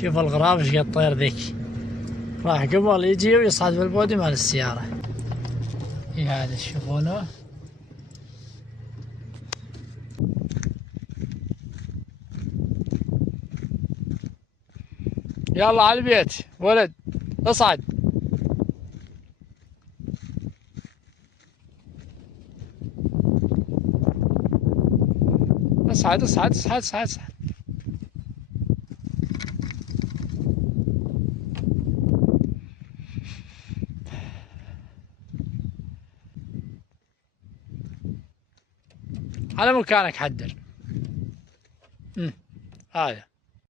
شوف الغراب ايش قد طير ذيك، راح قبل يجي ويصعد بالبودي مال السيارة. هذا تشوفونه. يلا على البيت ولد، اصعد. اصعد اصعد اصعد اصعد اصعد. على مكانك حدر. هذا